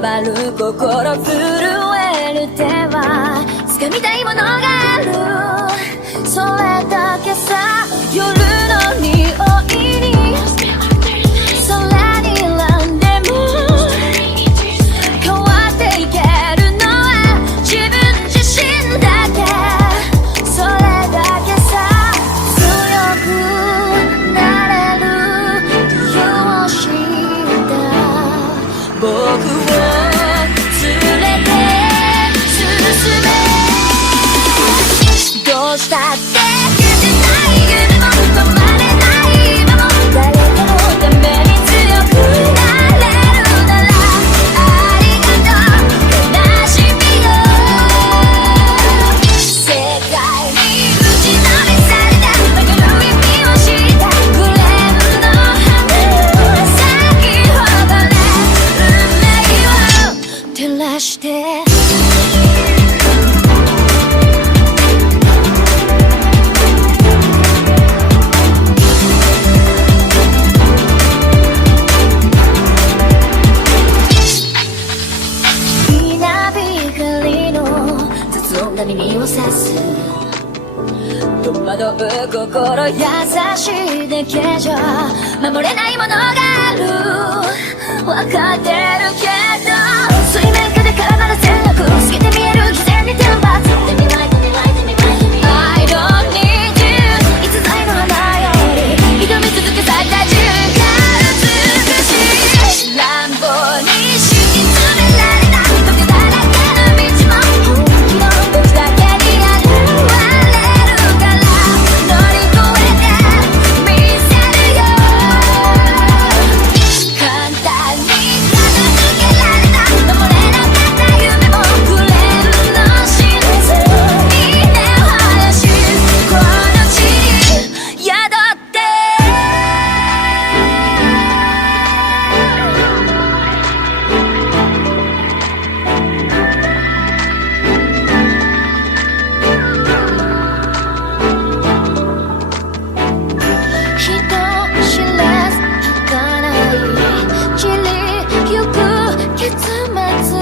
回る心震える手は掴みたいものがある、それだけさ。夜の匂いに空に選んでも変わっていけるのは自分自身だけ、それだけさ。強くなれる理由を知った僕を連れて進め、どうしたって消せない夢も止まれない今も、誰かのために強くなれるならありがとう悲しみよ。世界に打ちのめされた曲の意味を知ったグレーの花を咲き誇れ運命を照らして、耳を刺す戸惑う心優しいだけじゃ守れないものがある、分かってるけど水面下で絡まる戦略透けて見える偽善に天罰 I don't need you いつぞやの花より挑み続け咲いた自分が美しい乱暴に敷き詰められた時だらけの道も本気の時だけに現れるから乗り越えてみせるよ。簡単に片付けられた守れなかった夢もクレームの知らずに根を生やしこの地に宿って人知れず儚い散りゆく結末